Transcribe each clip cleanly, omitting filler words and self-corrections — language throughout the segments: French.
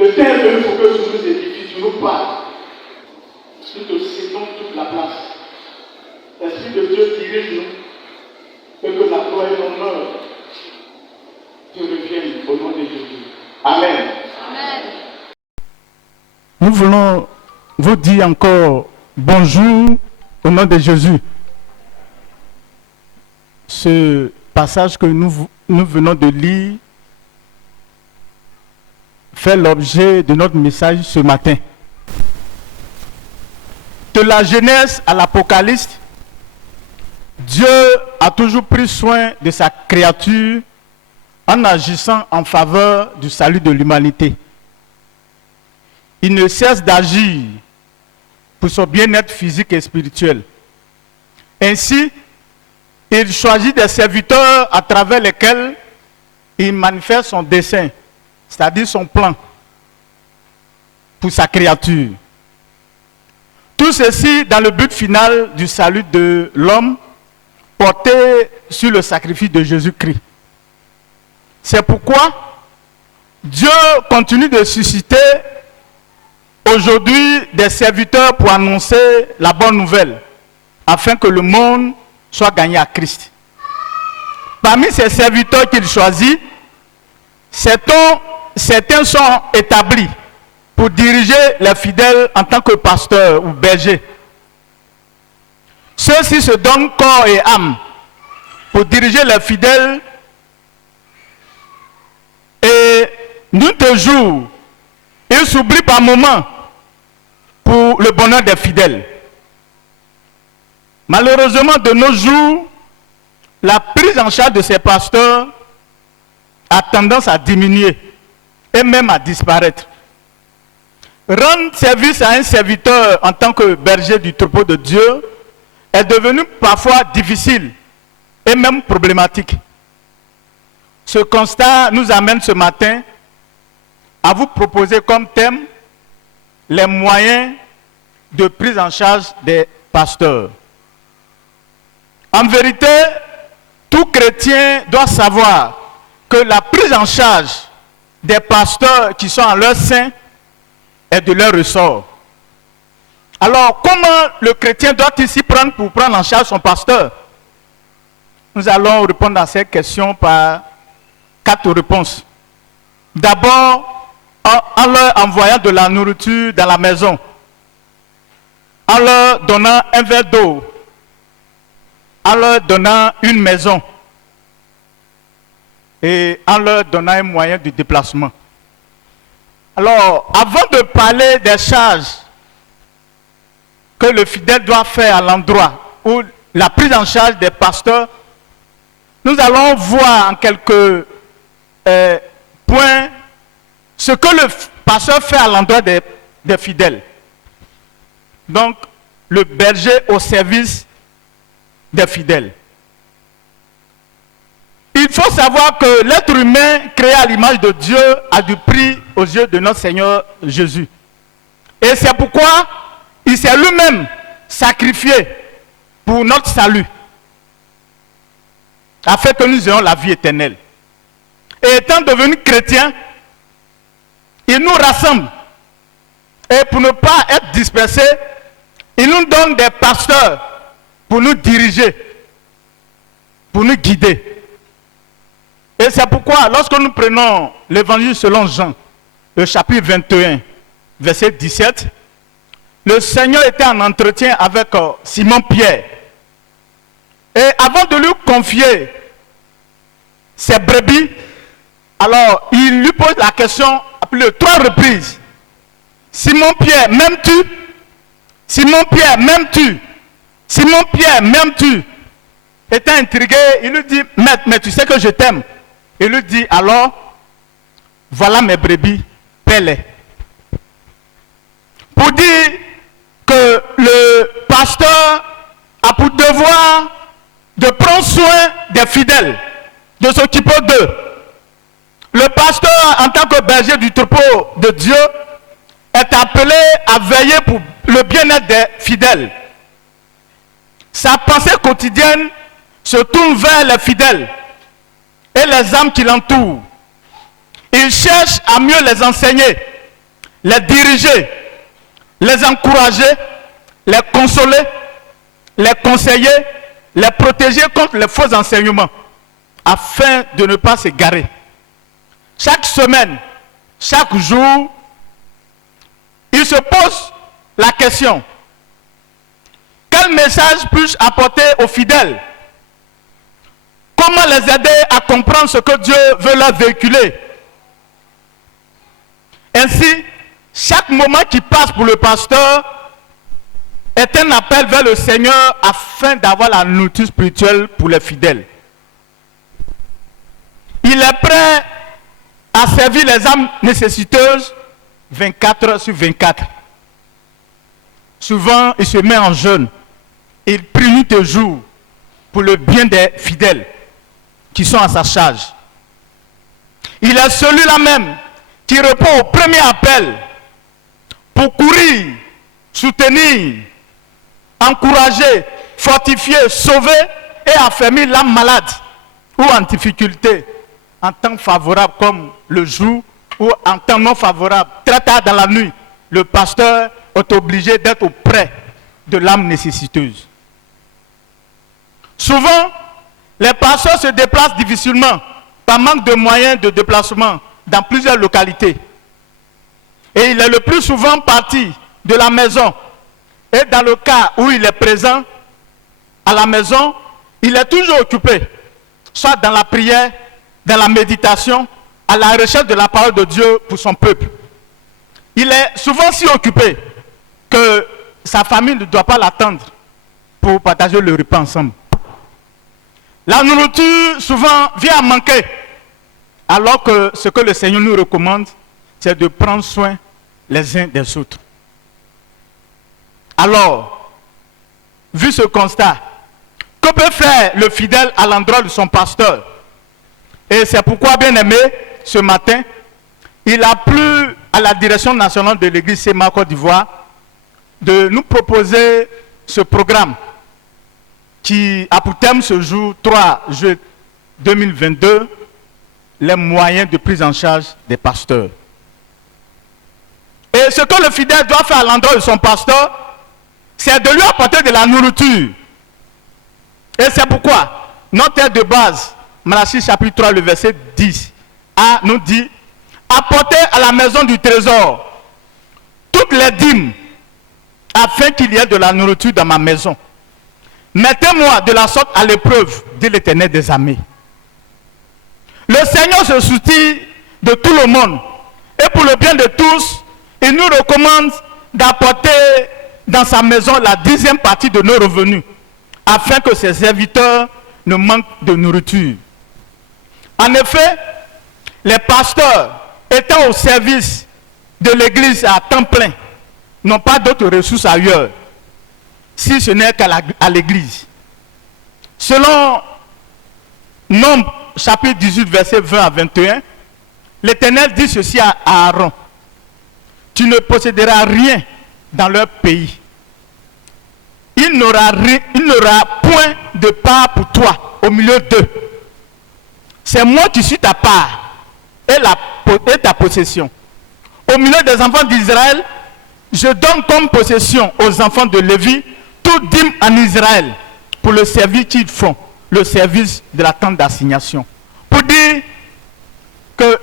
Le temps est venu pour que tu nous édifies, tu nous parles. Nous te cédons toute la place. L'Esprit de Dieu dirige-nous. Et que la gloire et l'honneur te reviennent au nom de Jésus. Amen. Nous voulons vous dire encore bonjour au nom de Jésus. Ce passage que nous venons de lire fait l'objet de notre message ce matin. De la Genèse à l'Apocalypse, Dieu a toujours pris soin de sa créature en agissant en faveur du salut de l'humanité. Il ne cesse d'agir pour son bien-être physique et spirituel. Ainsi, il choisit des serviteurs à travers lesquels il manifeste son dessein, c'est-à-dire son plan pour sa créature. Tout ceci dans le but final du salut de l'homme porté sur le sacrifice de Jésus-Christ. C'est pourquoi Dieu continue de susciter aujourd'hui des serviteurs pour annoncer la bonne nouvelle, afin que le monde soit gagné à Christ. Parmi ces serviteurs qu'il choisit, certains sont établis pour diriger les fidèles en tant que pasteurs ou bergers. Ceux-ci se donnent corps et âme pour diriger les fidèles et nuit et jour, ils s'oublient par moments pour le bonheur des fidèles. Malheureusement, de nos jours, la prise en charge de ces pasteurs a tendance à diminuer et même à disparaître. Rendre service à un serviteur en tant que berger du troupeau de Dieu est devenu parfois difficile et même problématique. Ce constat nous amène ce matin à vous proposer comme thème les moyens de prise en charge des pasteurs. En vérité, tout chrétien doit savoir que la prise en charge des pasteurs qui sont en leur sein est de leur ressort. Alors, comment le chrétien doit-il s'y prendre pour prendre en charge son pasteur? Nous allons répondre à ces questions par 4 réponses. D'abord, en leur envoyant de la nourriture dans la maison, en leur donnant un verre d'eau, en leur donnant une maison et en leur donnant un moyen de déplacement. Alors, avant de parler des charges que le fidèle doit faire à l'endroit où la prise en charge des pasteurs, nous allons voir en quelques points ce que le pasteur fait à l'endroit des fidèles. Donc, le berger au service des fidèles. Il faut savoir que l'être humain créé à l'image de Dieu a du prix aux yeux de notre Seigneur Jésus. Et c'est pourquoi il s'est lui-même sacrifié pour notre salut, afin que nous ayons la vie éternelle. Et étant devenu chrétien, il nous rassemble. Et pour ne pas être dispersés, il nous donne des pasteurs pour nous diriger, pour nous guider. Et c'est pourquoi, lorsque nous prenons l'évangile selon Jean, le chapitre 21, verset 17, le Seigneur était en entretien avec Simon-Pierre. Et avant de lui confier ses brebis, alors il lui pose la question à plus de 3 reprises. Simon-Pierre, m'aimes-tu? Simon-Pierre, m'aimes-tu? Simon-Pierre, m'aimes-tu? Étant intrigué, il lui dit, Maître, mais tu sais que je t'aime. Il lui dit, alors, voilà mes brebis, paie-les. Pour dire que le pasteur a pour devoir de prendre soin des fidèles, de s'occuper d'eux. Le pasteur, en tant que berger du troupeau de Dieu, est appelé à veiller pour le bien-être des fidèles. Sa pensée quotidienne se tourne vers les fidèles et les âmes qui l'entourent. Il cherche à mieux les enseigner, les diriger, les encourager, les consoler, les conseiller, les protéger contre les faux enseignements, afin de ne pas s'égarer. Chaque semaine, chaque jour, il se pose la question, quel message puis-je apporter aux fidèles? Comment les aider à comprendre ce que Dieu veut leur véhiculer? Ainsi, chaque moment qui passe pour le pasteur est un appel vers le Seigneur afin d'avoir la nourriture spirituelle pour les fidèles. Il est prêt à servir les âmes nécessiteuses 24 heures sur 24. Souvent, il se met en jeûne. Il prie nuit et jour pour le bien des fidèles qui sont à sa charge. Il est celui-là même qui répond au premier appel pour courir, soutenir, encourager, fortifier, sauver et affermir l'âme malade ou en difficulté, en temps favorable comme le jour ou en temps non favorable. Très tard dans la nuit, le pasteur est obligé d'être auprès de l'âme nécessiteuse. Souvent, les pasteurs se déplacent difficilement par manque de moyens de déplacement dans plusieurs localités. Et il est le plus souvent parti de la maison. Et dans le cas où il est présent à la maison, il est toujours occupé, soit dans la prière, dans la méditation, à la recherche de la parole de Dieu pour son peuple. Il est souvent si occupé que sa famille ne doit pas l'attendre pour partager le repas ensemble. La nourriture souvent vient à manquer, alors que ce que le Seigneur nous recommande, c'est de prendre soin les uns des autres. Alors, vu ce constat, que peut faire le fidèle à l'endroit de son pasteur? Et c'est pourquoi, bien aimé, ce matin, il a plu à la direction nationale de l'église SEMA Côte d'Ivoire de nous proposer ce programme qui a pour thème ce jour 3 juillet 2022, les moyens de prise en charge des pasteurs. Et ce que le fidèle doit faire à l'endroit de son pasteur, c'est de lui apporter de la nourriture. Et c'est pourquoi notre texte de base, Malachie chapitre 3, le verset 10, nous dit, apportez à la maison du trésor toutes les dîmes, afin qu'il y ait de la nourriture dans ma maison. Mettez-moi de la sorte à l'épreuve, dit l'Éternel des armées. Le Seigneur se soucie de tout le monde. Et pour le bien de tous, il nous recommande d'apporter dans sa maison la 10e partie de nos revenus, afin que ses serviteurs ne manquent de nourriture. En effet, les pasteurs étant au service de l'église à temps plein, n'ont pas d'autres ressources ailleurs, si ce n'est qu'à l'église. Selon Nombre, chapitre 18, verset 20 à 21, l'Éternel dit ceci à Aaron, « Tu ne posséderas rien dans leur pays. Il n'aura point de part pour toi au milieu d'eux. C'est moi qui suis ta part et ta possession. Au milieu des enfants d'Israël, je donne comme possession aux enfants de Lévi tout dîme en Israël pour le service qu'ils font, le service de la tente d'assignation. » Pour dire que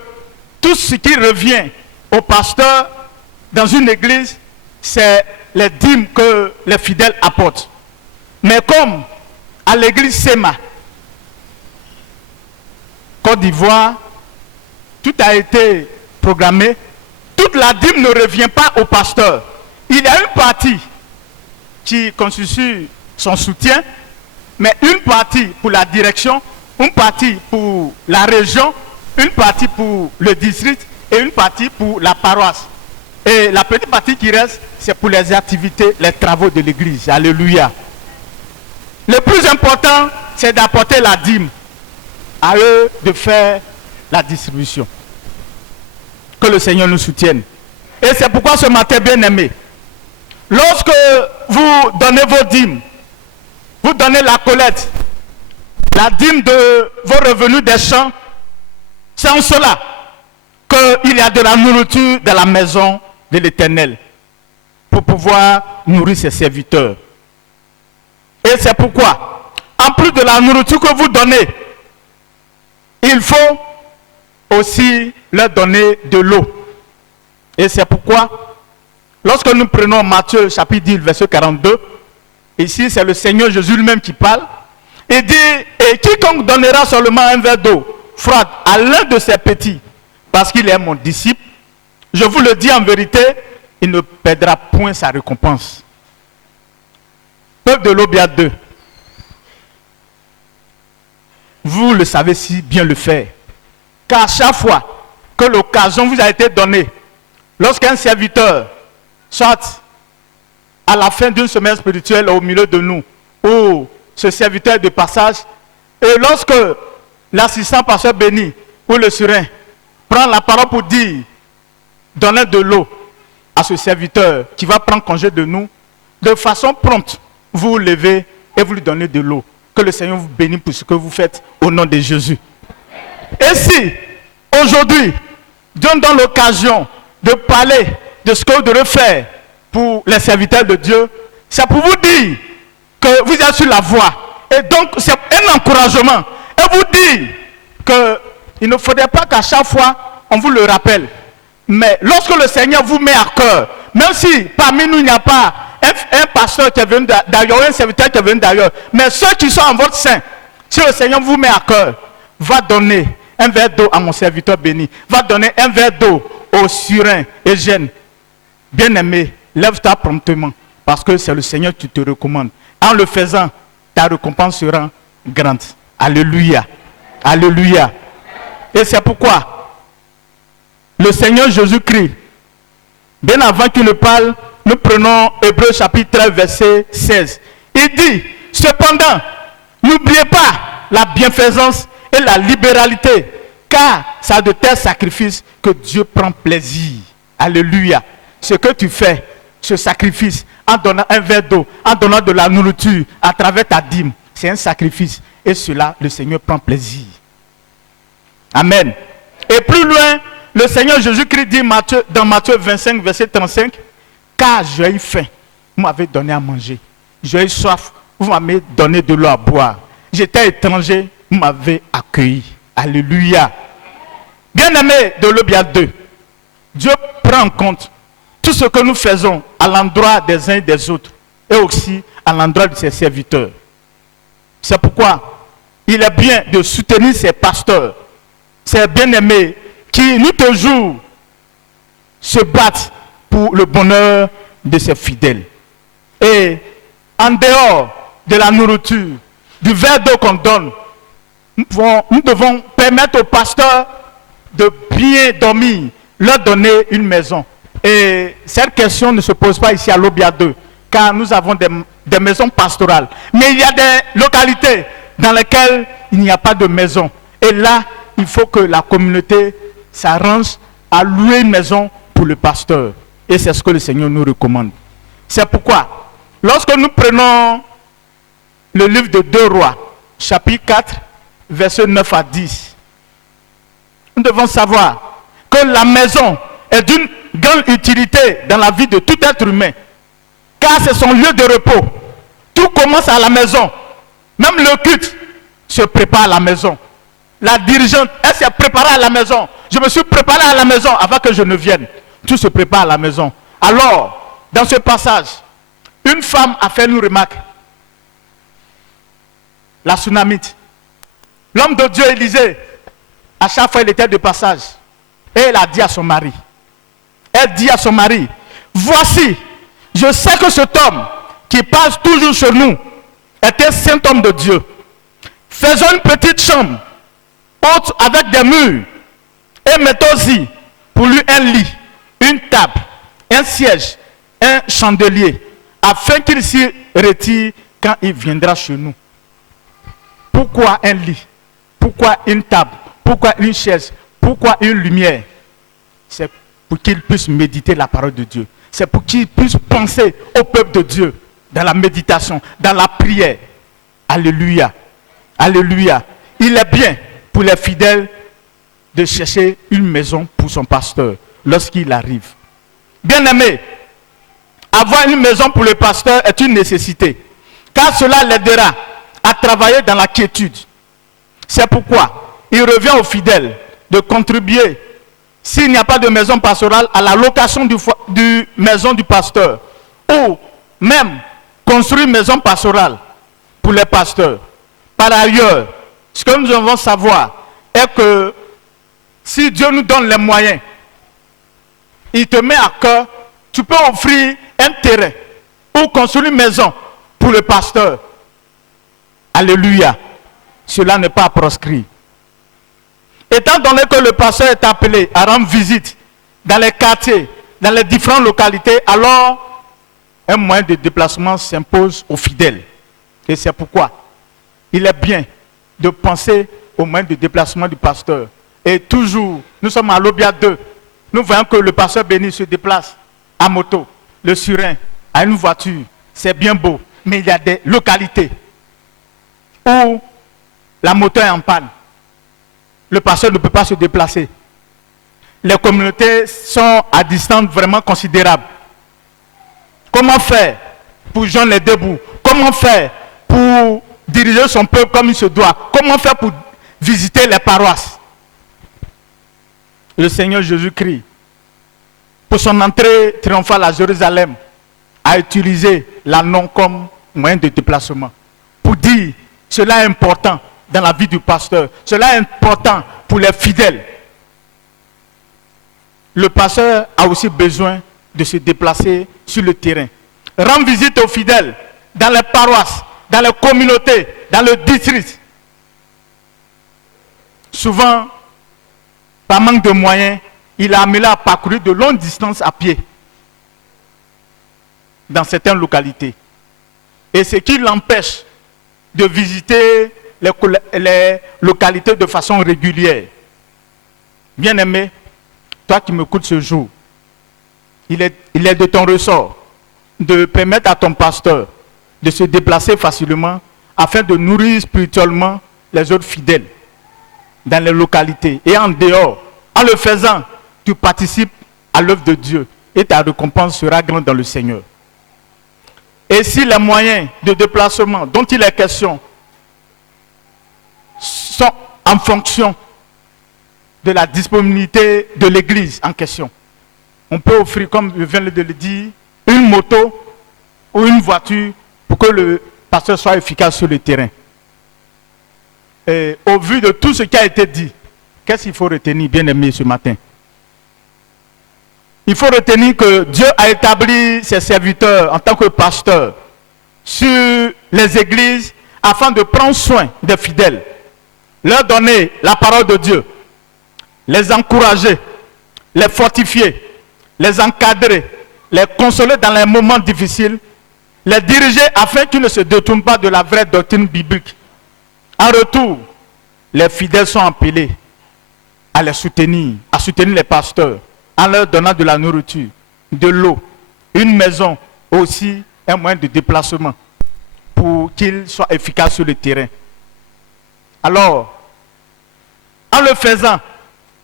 tout ce qui revient au pasteur dans une église, c'est les dîmes que les fidèles apportent. Mais comme à l'église SEMA, Côte d'Ivoire, tout a été programmé, toute la dîme ne revient pas au pasteur. Il y a une partie qui constitue son soutien, mais une partie pour la direction, une partie pour la région, une partie pour le district et une partie pour la paroisse. Et la petite partie qui reste, c'est pour les activités, les travaux de l'église. Alléluia. Le plus important, c'est d'apporter la dîme. À eux de faire la distribution. Que le Seigneur nous soutienne. Et c'est pourquoi ce matin, bien aimé, lorsque vous donnez vos dîmes, vous donnez la collecte, la dîme de vos revenus des champs, c'est en cela qu'il y a de la nourriture dans la maison de l'Éternel pour pouvoir nourrir ses serviteurs. Et c'est pourquoi, en plus de la nourriture que vous donnez, il faut aussi leur donner de l'eau. Et c'est pourquoi, lorsque nous prenons Matthieu chapitre 10, verset 42, ici c'est le Seigneur Jésus lui-même qui parle, il dit, et quiconque donnera seulement un verre d'eau froide à l'un de ses petits, parce qu'il est mon disciple, je vous le dis en vérité, il ne perdra point sa récompense. Peuple de l'Obia 2, vous le savez si bien le faire, car chaque fois que l'occasion vous a été donnée, lorsqu'un serviteur soit à la fin d'une semaine spirituelle au milieu de nous, ou ce serviteur de passage, et lorsque l'assistant pasteur béni ou le surin prend la parole pour dire, donnez de l'eau à ce serviteur qui va prendre congé de nous, de façon prompte, vous vous levez et vous lui donnez de l'eau. Que le Seigneur vous bénisse pour ce que vous faites au nom de Jésus. Et si, aujourd'hui, Dieu nous donne l'occasion de parler de ce que vous devez faire pour les serviteurs de Dieu, c'est pour vous dire que vous êtes sur la voie. Et donc, c'est un encouragement. Et vous dire qu'il ne faudrait pas qu'à chaque fois, on vous le rappelle. Mais lorsque le Seigneur vous met à cœur, même si parmi nous il n'y a pas un pasteur qui est venu d'ailleurs, un serviteur qui est venu d'ailleurs, mais ceux qui sont en votre sein, si le Seigneur vous met à cœur, va donner un verre d'eau à mon serviteur béni, va donner un verre d'eau au surin et jeune. Bien-aimé, lève-toi promptement, parce que c'est le Seigneur qui te recommande. En le faisant, ta récompense sera grande. Alléluia. Alléluia. Et c'est pourquoi le Seigneur Jésus-Christ, bien avant qu'il ne parle, nous prenons Hébreux chapitre 13, verset 16. Il dit, cependant, n'oubliez pas la bienfaisance et la libéralité, car c'est de tels sacrifices que Dieu prend plaisir. Alléluia. Ce que tu fais, ce sacrifice, en donnant un verre d'eau, en donnant de la nourriture, à travers ta dîme, c'est un sacrifice. Et cela, le Seigneur prend plaisir. Amen. Et plus loin, le Seigneur Jésus-Christ dit dans Matthieu 25, verset 35, car j'ai eu faim, vous m'avez donné à manger. J'ai eu soif, vous m'avez donné de l'eau à boire. J'étais étranger, vous m'avez accueilli. Alléluia. Bien-aimés de l'Obia 2, Dieu prend en compte tout ce que nous faisons à l'endroit des uns et des autres, et aussi à l'endroit de ses serviteurs. C'est pourquoi il est bien de soutenir ses pasteurs, ses bien-aimés, qui nuit et jour se battent pour le bonheur de ses fidèles. Et en dehors de la nourriture, du verre d'eau qu'on donne, nous devons permettre aux pasteurs de bien dormir, leur donner une maison. Et cette question ne se pose pas ici à l'Obia 2, car nous avons des maisons pastorales. Mais il y a des localités dans lesquelles il n'y a pas de maison. Et là, il faut que la communauté s'arrange à louer une maison pour le pasteur. Et c'est ce que le Seigneur nous recommande. C'est pourquoi, lorsque nous prenons le livre de 2 Rois, chapitre 4, versets 9 à 10, nous devons savoir que la maison est d'une grande utilité dans la vie de tout être humain, car c'est son lieu de repos. Tout commence à la maison. Même le culte se prépare à la maison. La dirigeante, elle s'est préparée à la maison. Je me suis préparé à la maison avant que je ne vienne. Tout se prépare à la maison. Alors, dans ce passage, une femme a fait une remarque. La Sunamite. L'homme de Dieu Élisée, à chaque fois il était de passage. Et elle a dit à son mari. Elle dit à son mari, voici, je sais que cet homme qui passe toujours sur nous est un saint homme de Dieu. Faisons une petite chambre, haute avec des murs, et mettons aussi pour lui un lit, une table, un siège, un chandelier, afin qu'il s'y retire quand il viendra chez nous. Pourquoi un lit? Pourquoi une table? Pourquoi une chaise? Pourquoi une lumière? C'est pour qu'il puisse méditer la parole de Dieu. C'est pour qu'il puisse penser au peuple de Dieu dans la méditation, dans la prière. Alléluia. Alléluia. Il est bien pour les fidèles de chercher une maison pour son pasteur lorsqu'il arrive. Bien-aimé, avoir une maison pour le pasteur est une nécessité, car cela l'aidera à travailler dans la quiétude. C'est pourquoi il revient aux fidèles de contribuer s'il n'y a pas de maison pastorale, à la location du maison du pasteur. Ou même construire une maison pastorale pour les pasteurs. Par ailleurs, ce que nous devons savoir est que si Dieu nous donne les moyens, il te met à cœur, tu peux offrir un terrain ou construire une maison pour le pasteur. Alléluia. Cela n'est pas proscrit. Étant donné que le pasteur est appelé à rendre visite dans les quartiers, dans les différentes localités, alors un moyen de déplacement s'impose aux fidèles. Et c'est pourquoi il est bien de penser au moyen de déplacement du pasteur. Et toujours, nous sommes à l'Obia 2, nous voyons que le pasteur béni se déplace à moto, le surin, à une voiture. C'est bien beau, mais il y a des localités où la moto est en panne. Le pasteur ne peut pas se déplacer. Les communautés sont à distance vraiment considérable. Comment faire pour joindre les deux bouts? Comment faire pour diriger son peuple comme il se doit? Comment faire pour visiter les paroisses? Le Seigneur Jésus-Christ, pour son entrée triomphale à Jérusalem, a utilisé l'annon comme moyen de déplacement. Pour dire, cela est important dans la vie du pasteur. Cela est important pour les fidèles. Le pasteur a aussi besoin de se déplacer sur le terrain. Rendre visite aux fidèles dans les paroisses, dans les communautés, dans le district. Souvent, par manque de moyens, il a amené à parcourir de longues distances à pied dans certaines localités. Et ce qui l'empêche de visiter les localités de façon régulière. Bien-aimé, toi qui m'écoutes ce jour, il est de ton ressort de permettre à ton pasteur de se déplacer facilement afin de nourrir spirituellement les autres fidèles dans les localités et en dehors. En le faisant, tu participes à l'œuvre de Dieu et ta récompense sera grande dans le Seigneur. Et si les moyens de déplacement dont il est question sont en fonction de la disponibilité de l'église en question, on peut offrir, comme je viens de le dire, une moto ou une voiture pour que le pasteur soit efficace sur le terrain. Et au vu de tout ce qui a été dit, qu'est-ce qu'il faut retenir, bien aimé, ce matin? Il faut retenir que Dieu a établi ses serviteurs en tant que pasteurs sur les églises afin de prendre soin des fidèles, leur donner la parole de Dieu, les encourager, les fortifier, les encadrer, les consoler dans les moments difficiles, les diriger afin qu'ils ne se détournent pas de la vraie doctrine biblique. En retour, les fidèles sont appelés à les soutenir, à soutenir les pasteurs, en leur donnant de la nourriture, de l'eau, une maison, aussi un moyen de déplacement pour qu'ils soient efficaces sur le terrain. Alors, en le faisant,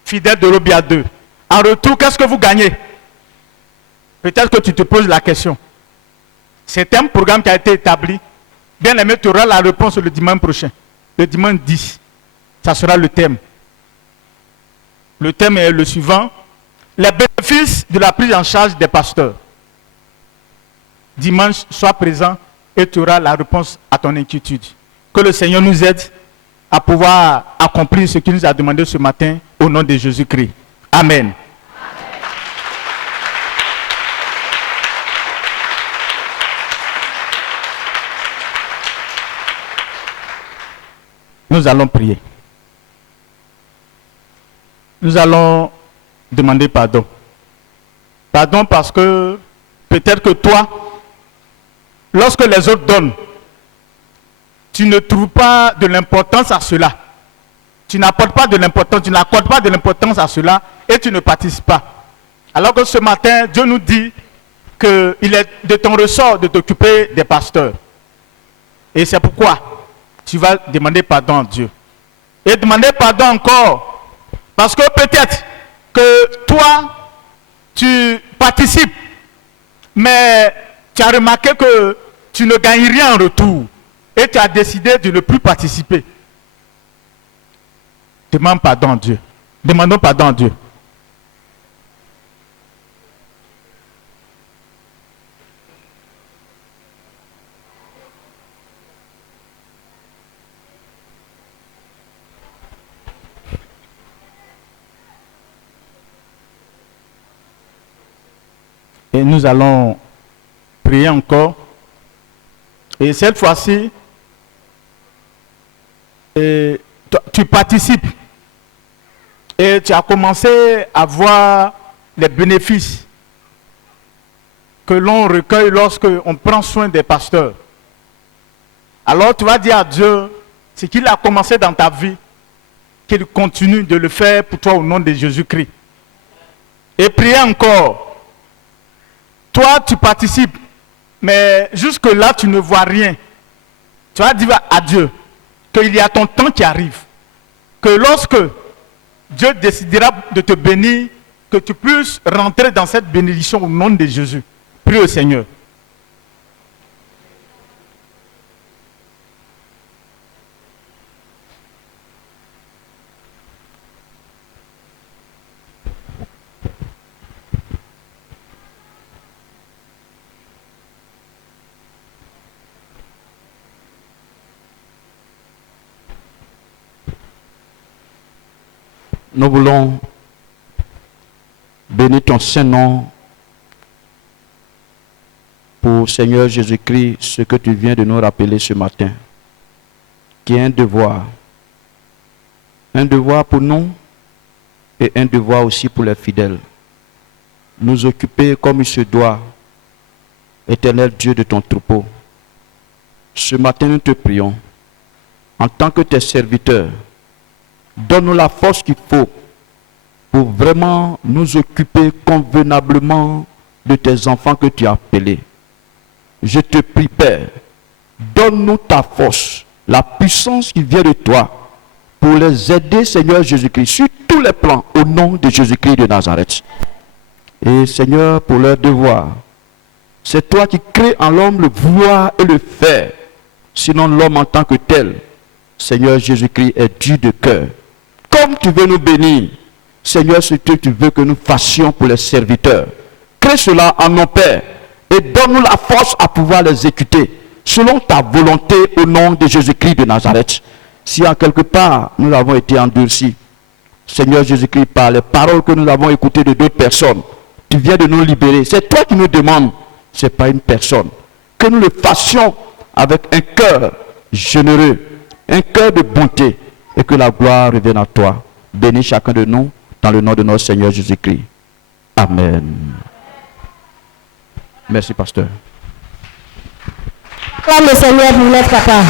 fidèle de l'Obia 2, en retour, qu'est-ce que vous gagnez? Peut-être que tu te poses la question. C'est un programme qui a été établi. Bien aimé, tu auras la réponse le dimanche prochain. Le dimanche 10. Ça sera le thème. Le thème est le suivant. Les bénéfices de la prise en charge des pasteurs. Dimanche, sois présent et tu auras la réponse à ton inquiétude. Que le Seigneur nous aide à pouvoir accomplir ce qu'il nous a demandé ce matin au nom de Jésus-Christ. Amen. Nous allons prier. Nous allons demander pardon. Pardon parce que peut-être que toi, lorsque les autres donnent, tu ne trouves pas de l'importance à cela. Tu n'apportes pas de l'importance, tu n'accordes pas de l'importance à cela et tu ne participes pas. Alors que ce matin, Dieu nous dit qu'il est de ton ressort de t'occuper des pasteurs. Et c'est pourquoi tu vas demander pardon à Dieu. Et demander pardon encore. Parce que peut-être que toi, tu participes, mais tu as remarqué que tu ne gagnes rien en retour. Et tu as décidé de ne plus participer. Demande pardon à Dieu. Demandons pardon à Dieu. Et nous allons prier encore. Et cette fois-ci, tu participes. Et tu as commencé à voir les bénéfices que l'on recueille lorsque on prend soin des pasteurs. Alors tu vas dire à Dieu, ce qu'il a commencé dans ta vie, qu'il continue de le faire pour toi au nom de Jésus-Christ. Et prier encore. Toi, tu participes, mais jusque-là, tu ne vois rien. Tu vas dire à Dieu qu'il y a ton temps qui arrive. Que lorsque Dieu décidera de te bénir, que tu puisses rentrer dans cette bénédiction au nom de Jésus. Prie au Seigneur. Nous voulons bénir ton Saint-Nom pour, Seigneur Jésus-Christ, ce que tu viens de nous rappeler ce matin, qui est un devoir pour nous et un devoir aussi pour les fidèles. Nous occuper comme il se doit, Éternel Dieu de ton troupeau. Ce matin, nous te prions, en tant que tes serviteurs, donne-nous la force qu'il faut pour vraiment nous occuper convenablement de tes enfants que tu as appelés. Je te prie, Père, donne-nous ta force, la puissance qui vient de toi, pour les aider, Seigneur Jésus-Christ, sur tous les plans, au nom de Jésus-Christ de Nazareth. Et Seigneur, pour leur devoir, c'est toi qui crées en l'homme le vouloir et le faire. Sinon, l'homme en tant que tel, Seigneur Jésus-Christ, est dur de cœur. Comme tu veux nous bénir, Seigneur, ce que tu veux que nous fassions pour les serviteurs. Crée cela en nos pères et donne-nous la force à pouvoir l'exécuter selon ta volonté au nom de Jésus-Christ de Nazareth. Si en quelque part nous avons été endurcis, Seigneur Jésus-Christ, par les paroles que nous avons écoutées de d'autres personnes, tu viens de nous libérer. C'est toi qui nous demandes, ce n'est pas une personne. Que nous le fassions avec un cœur généreux, un cœur de bonté, et que la gloire revienne à toi. Bénis chacun de nous dans le nom de notre Seigneur Jésus-Christ. Amen. Merci, pasteur. Acclame le Seigneur pour notre papa.